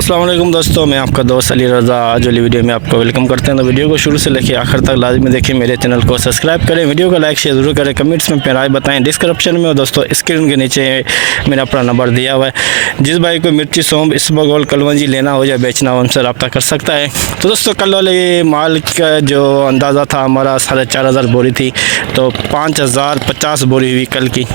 अस्सलाम वालेकुम दोस्तों, मैं आपका दोस्त अली रज़ा आज वाली वीडियो में आपको वेलकम करते हैं। तो वीडियो को शुरू से लेकर आखिर तक लाजमी देखिए, मेरे चैनल को सब्सक्राइब करें, वीडियो को लाइक शेयर ज़रूर करें, कमेंट्स में अपनी राय बताएं। डिस्क्रिप्शन में और दोस्तों स्क्रीन के नीचे मैंने अपना नंबर दिया हुआ है। जिस भाई को मिर्ची सौंफ इसबगोल कलवंजी लेना हो या बेचना हो उनसे रब्ता कर सकता है। तो दोस्तों कल वाले माल का जो अंदाज़ा था हमारा 4,500 बोरी थी, तो 5,050 बोरी हुई कल की।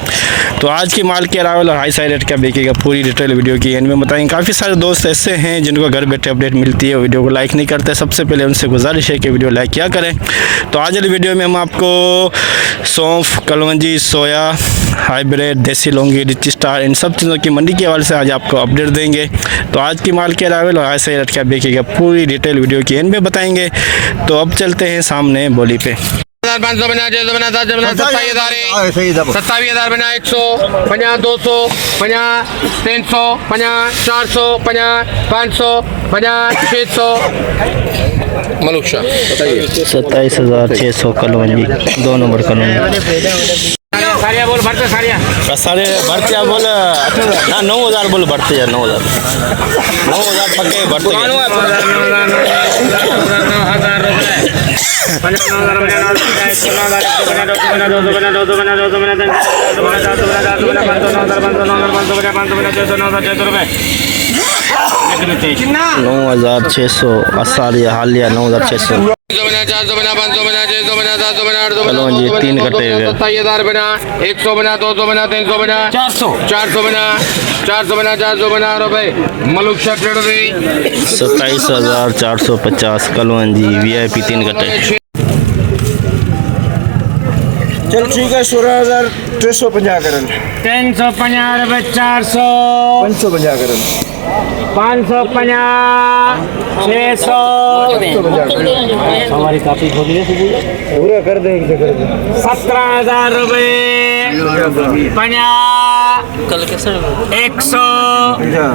तो आज की माल के अरावल और हाई साइड रेट क्या बिकेगा पूरी डिटेल वीडियो की एंड में बताएंगे। काफ़ी सारे दोस्त ऐसे हैं जिनको घर बैठे अपडेट मिलती है, वीडियो को लाइक नहीं करते। सबसे पहले उनसे गुजारिश है कि वीडियो लाइक किया करें। तो आज वाली वीडियो में हम आपको सौंफ, कलवंजी, सोया, हाइब्रिड, देसी लौंगी, रिच स्टार, इन सब चीज़ों की मंडी के हवाले से आज आपको अपडेट देंगे। तो आज की माल के अरावल और हाई साइड रेट क्या बिकेगा पूरी डिटेल वीडियो की एंड में बताएंगे। तो अब चलते हैं सामने बोली पे। 500 बना 600 बना 700 बना 27,000 बना 150 200 50 300 50 400 50 500 50 600 मलूक शाह बताइए 27,600 कलवंजी 2 नंबर कलवंजी। सारिया बोल भरते सारिया सारे भरते बोल ना 9,000 बोल भरते यार 9,000 पक्के भरते नौ 9,600 असारिया हालिया 9,600 कलवंजी 3 कटे हुए 27,000 बना 100 बना 200 बना 300 बना 400 बना 400 बना रुपए मलूक शाह ट्रेडर 27,450 कलवंजी VIP 3 कटे। चल ठीक है 16,350 करन 350 रुपए 400 550 करन 550 600 हमारी काफी खोली है पूरा कर दे 17,000 रुपए 50 कल कैसे 100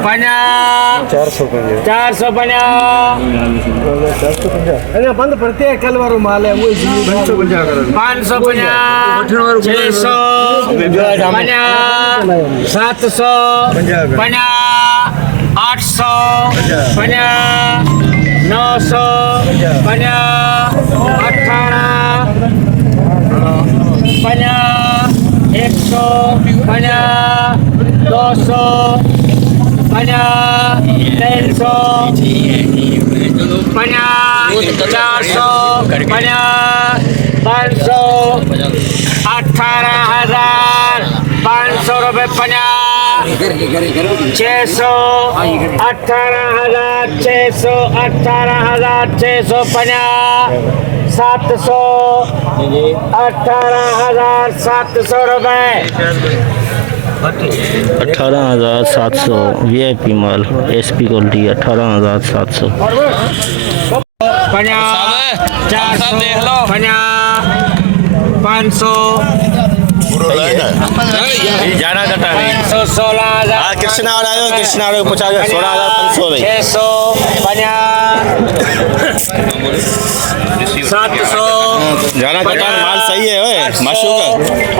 50 450 अरे बंद पड़ते हैं कल वारो माल है वो 550 करन 550 600 50 700 50 800 50 900 50 18 50 100 50 200 50 300 50 400 50 500 18,500 रुपये 50 600 18,600 18,600 50 700 18,700 रुपये 18,700 VIP माल SP क्वालिटी 18,700 50 400 50 500 जाना कटा नहीं 16,000 कृष्णा और आयो कृष्णा और पूछा 16,500 भाई 600 50 700 जाना कटा माल सही है ओए माशू का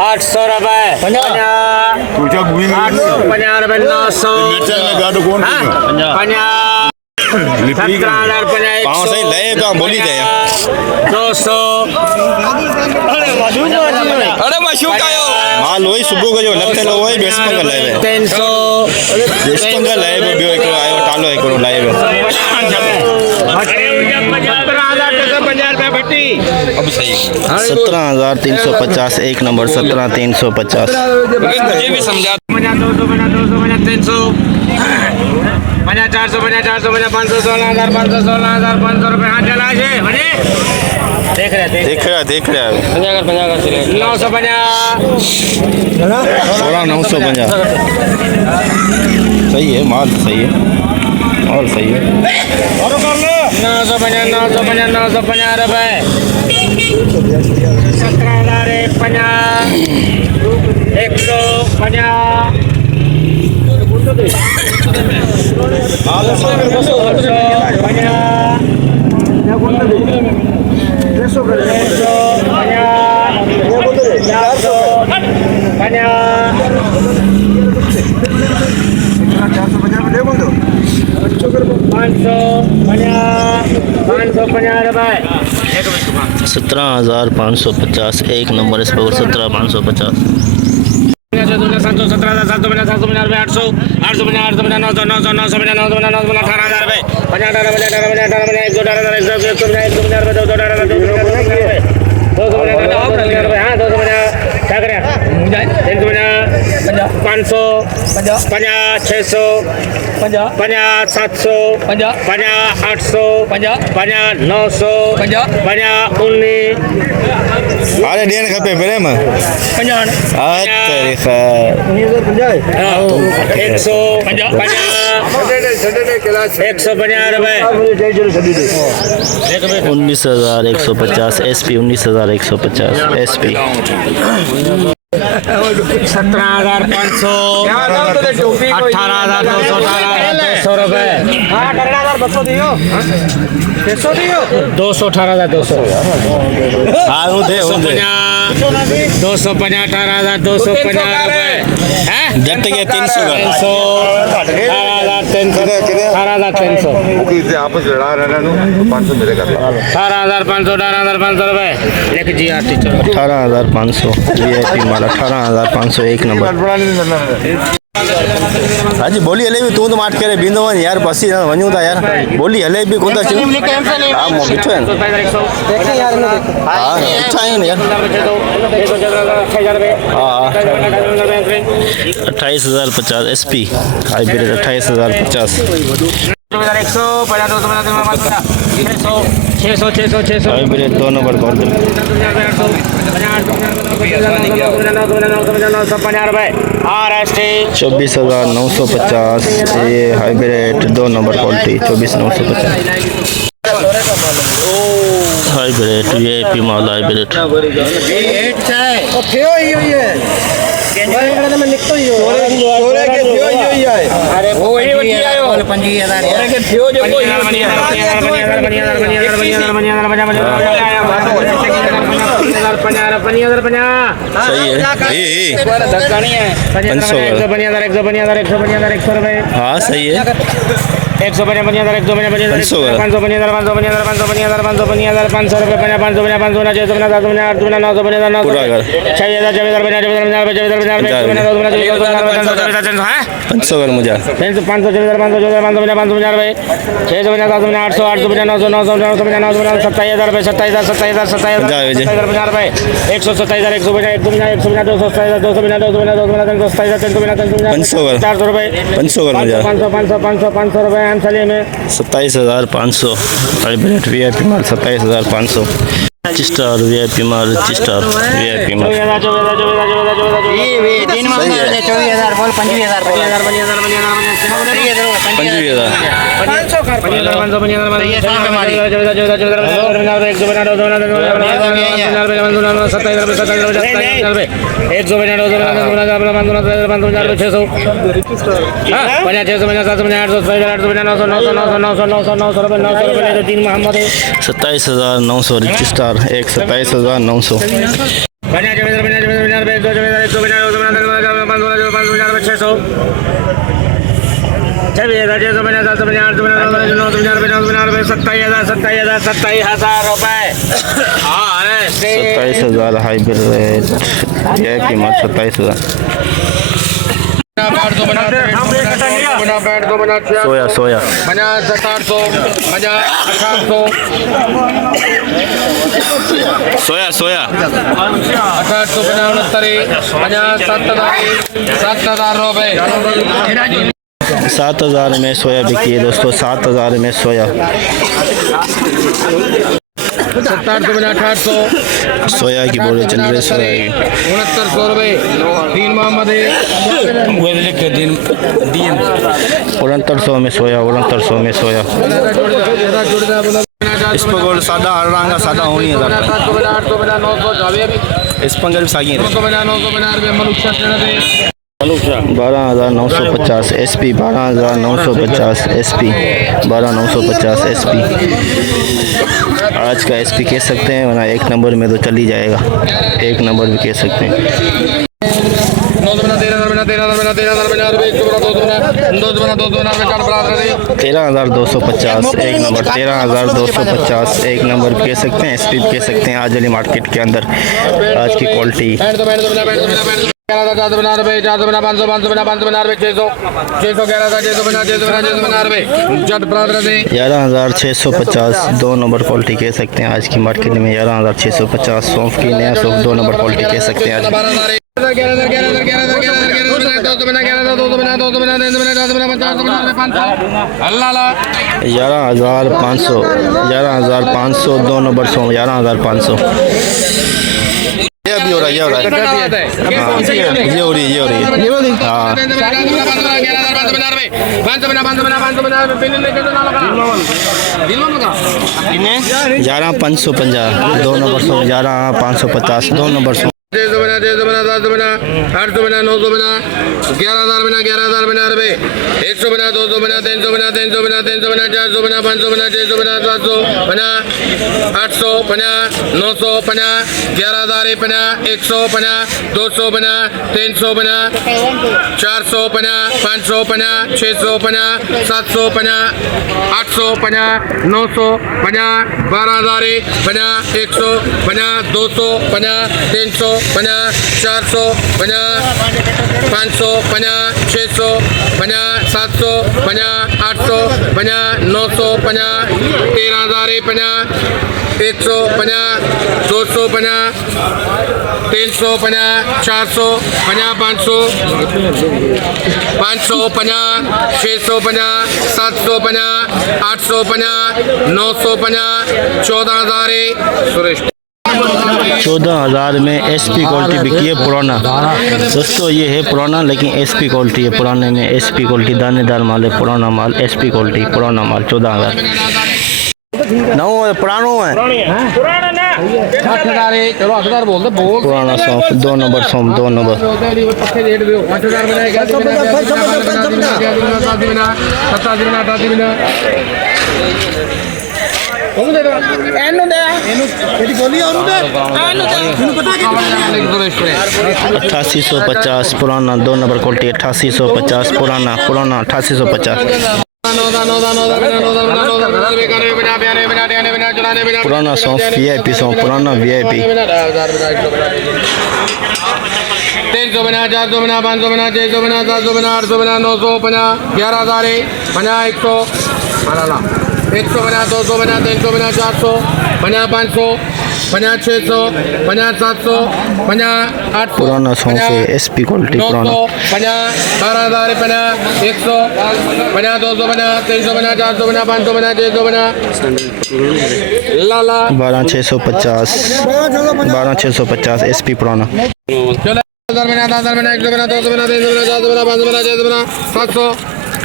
800 रुपए 50 रुपए 900 17,000 पाँव सही लए का बोली दे 200 अरे माशू का यो माल वही सुबह का जो लगते लो वही बेसपन का लाए 300 बेसपन का लाए बियो एक आयो टालो एक लाए 17,000 भट्टी अब सही 17,350 एक नंबर 17,350 मुझे भी समझा 200 300 400 500 16,500 रुपए हाथ चला देख रहे 950 16,950 सही है माल सही है और सही है 950 रुपए 17,050 450 में दे बोल दो 17,550 एक नंबर इस पर 17,550 अरे डेन खपे फिर में उन्नीस 1,150 SP 19,150 SP 17,500 18,200 रुपए 218,200 हाँ वो दे 250 18,250 रुपए हैं जब तक ये 300 का 18,300 आपस लड़ा रहा है 500 मेरे कर 18,500 रुपए लिख जी टीचर 18,500 VIP माल 18,500 एक नंबर हाजी बोली हले भी तू तो माट करे बिंदो यार पसी वणू था यार बोली हले भी कोन था हां मिठो है हां अच्छा है यार हां 28,050 SP hybrid 28,050 hybrid 2 number call 24,950 ये hybrid 2 number quality 24,950 hybrid VIP माल हाइब्रिड हाँ सही है 27,500 हाइब्रिड VIP माल 27,500 स्टार VIP माल स्टार VIP माल मोहम्मद 27,900 रिच स्टार एक 27,900 27,000 हाइब्रिड VIP माल 27,000 सोया सोया 700 1800 सोया सोया 7,000 रुपए 7,000 में सोया बिकी है दोस्तों 7,000 में सोया 7,000 सोया की बोले चल रही सोया की 6900 रुपए तीन मोहम्मद 6900 में सोया 6900 में सोया इस पर गोल सादा हर रंग सादा होनी है 800 इस पंगल सागी 12,950 SP 12,950 SP 12,950 SP आज का SP कह सकते हैं वरना एक नंबर में तो चल ही जाएगा एक नंबर भी कह सकते हैं बना 13,000 बना 13,000 बना 13,250 एक नंबर 13,250 एक नंबर कह सकते हैं, स्पीड कह सकते हैं आज वाली मार्केट के अंदर आज की क्वालिटी। 400 बना रुपए 400 बना 500 500 बना 500 बना रुपए 600 600 11,600 बना 600 बना रुपए जट प्रादर से 11,650 2 नंबर क्वालिटी कह सकते हैं आज की मार्केट में। 11,650 सौंफ की नया सौंफ 2 नंबर क्वालिटी कह सकते हैं आज। 11,500 2 नंबर सौंफ 11,500 ये भी हो रहा है, ये हो रहा है, हाँ, ये हो रही है, ये हो रही है, हाँ 11,550 2 नंबर सौंफ 11,550 2 नंबर सौंफ 600 बना 700 बना 800 बना 900 बना 11,000 बना 11,000 बना रुपए 100 बना 200 बना 300 बना 300 बना 300 बना 400 बना 500 बना 600 बना 700 बना 800 बना 900 बना 11,000 बना 100 बना 200 बना 300 बना 400 बना 500 बना 600 बना 700 बना 800 बना 900 बना 12,000 बना 100 बना 200 बना 300 बना 400 बना 500 बना 600 बना 700 बना 800 बना 900 बना 13,000 बना 100 बना 200 बना 300 बना 400 बना 500 बना 600 बना 700 बना 800 बना 900 बना 14,000 सुरेश 14,000 में एसपी क्वालिटी बिकी है पुराना दोस्तों। ये है पुराना लेकिन एसपी क्वालिटी है, पुराने में एसपी क्वालिटी दानेदार माल है, पुराना माल एसपी क्वालिटी पुराना माल 14,000 नौ है पुरानो है चलो 8,000 बोल दे बोल पुराना सौंफ 2 नंबर सौंफ 2 नंबर 8,000 बना 8850 पुराना 2 नंबर क्वालिटी 8850 पुराना 8850 पुराना सौंफ वीआईपी सौंफ पुराना वीआईपी 300 बना 400 बना 500 बना 600 बना 700 बना 800 बना 900 बना 11,000 बना 100 100 बना 200 बना 300 बना 400 बना 500 बना 600 बना 700 बना 800 पुराना सौंफ है एसपी क्वालिटी पुराना बना 12,000 बना 100 बना 200 बना 300 बना 400 बना 500 बना 600 बना लाला 12,650 एसपी पुराना 10,000 बना 10,000 बना 100 बना 200 बना 300 बना 400 बना 500 बना 600 बना 700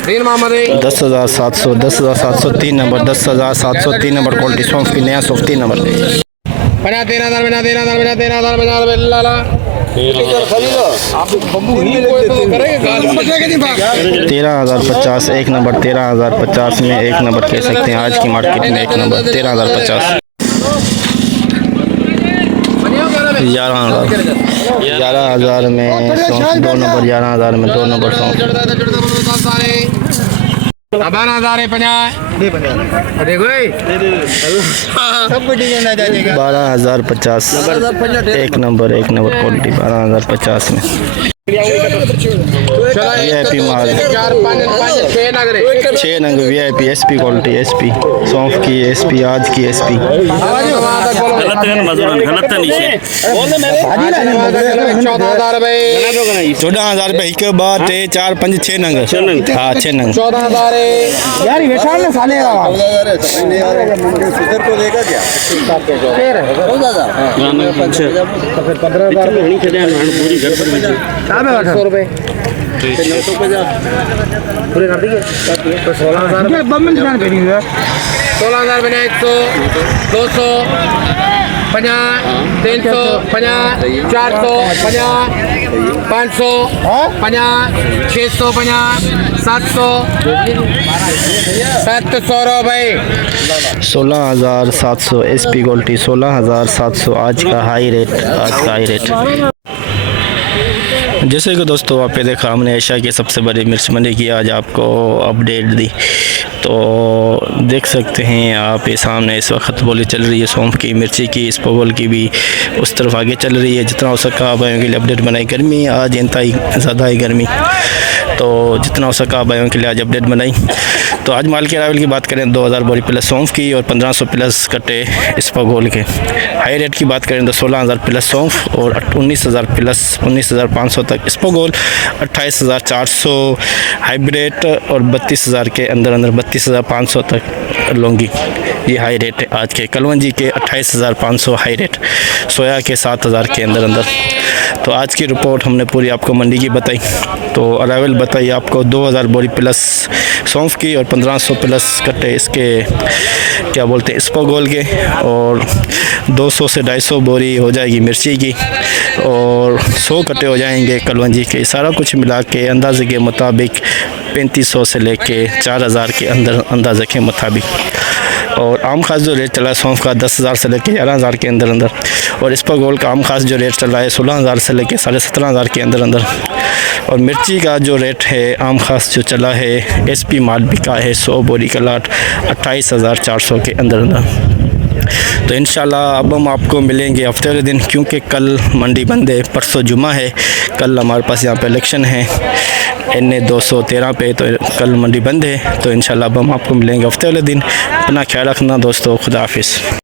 तीन मोहम्मद 10,700 3 नंबर 10,700 3 नंबर क्वालिटी सौंफ की नया सौंफ 3 नंबर बना 13,000 बना 13,000 बना 13,000 बना लाला 13,050 एक नंबर 13,050 में एक नंबर कह सकते हैं आज की मार्केट में एक नंबर 13,050 11,000 में सौंफ 2 नंबर 11,000 में 2 नंबर सौंफ 12,000 देखो 12,050 एक नंबर क्वालिटी 12,050 में वीआईपी माल 6 नंग वीआईपी एसपी क्वालिटी एसपी सौंफ की एसपी आज की एसपी 14,000 रुपये एक बार 3 4 5 6 नंग हाँ 6 नंग 14,000 यार ये बेटा ने साले को देगा क्या पूरे कर दिए तो 16,000 बम में जान पेड़ी है 16,000 बना 100 200 50 300 50 400 50 500 50 600 50 700 700 भाई 16,700 एसपी क्वालिटी 16,700 आज का हाई रेट जैसे कि दोस्तों आपने देखा, हमने एशिया की सबसे बड़ी मिर्च मंडी की आज आपको अपडेट दी। तो देख सकते हैं आप, ये सामने इस वक्त बोली चल रही है सौंफ की, मिर्ची की, इसबगोल की भी उस तरफ आगे चल रही है। जितना हो सका आप भाइयों के लिए अपडेट बनाई। गर्मी आज इंतहाई ज़्यादा है गर्मी, तो जितना हो सका भाइयों के लिए आज अपडेट बनाई। तो आज माल के अरावल की बात करें 2000 बोरी प्लस सौंफ की और 1500 प्लस कट्टे इसबगोल के। हाई रेट की बात करें तो 16000 प्लस सौंफ और 19000 प्लस 19500 तक इसबगोल, 28400 हाइब्रिड और 32000 के अंदर 32500 तक लौंगी। ये हाई रेट है आज के। कलवंजी के 28500 हाई रेट, सोया के 7000 के अंदर। तो आज की रिपोर्ट हमने पूरी आपको मंडी की बताई। तो अरावल बताइए आपको 2000 बोरी प्लस सौंफ की और 1500 प्लस कट्टे इसके क्या बोलते हैं इसबगोल के, और 200 से 250 बोरी हो जाएगी मिर्ची की, और 100 कट्टे हो जाएंगे कलवंजी के। सारा कुछ मिला के अंदाजे के मुताबिक 3500 से लेके 4000 के अंदर अंदाजे के मुताबिक। और आम खास जो रेट चला है सौंफ का 10,000 से लेके 11,000 के अंदर, और इसबगोल का आम खास जो रेट चल रहा है 16,000 से लेके 17,500 के अंदर। और मिर्ची का जो रेट है आम खास जो चला है SP माल बिका है 100 बोरी का लाट 28,400 के अंदर। तो इंशाल्लाह अब हम आपको मिलेंगे हफ्ते वाले दिन, क्योंकि कल मंडी बंद है, परसों जुमा है, कल हमारे पास यहाँ पे इलेक्शन है NA 213 पे, तो कल मंडी बंद है। तो इंशाल्लाह अब हम आपको मिलेंगे हफ्ते वाले दिन। अपना ख्याल रखना दोस्तों, खुदा हाफिज़।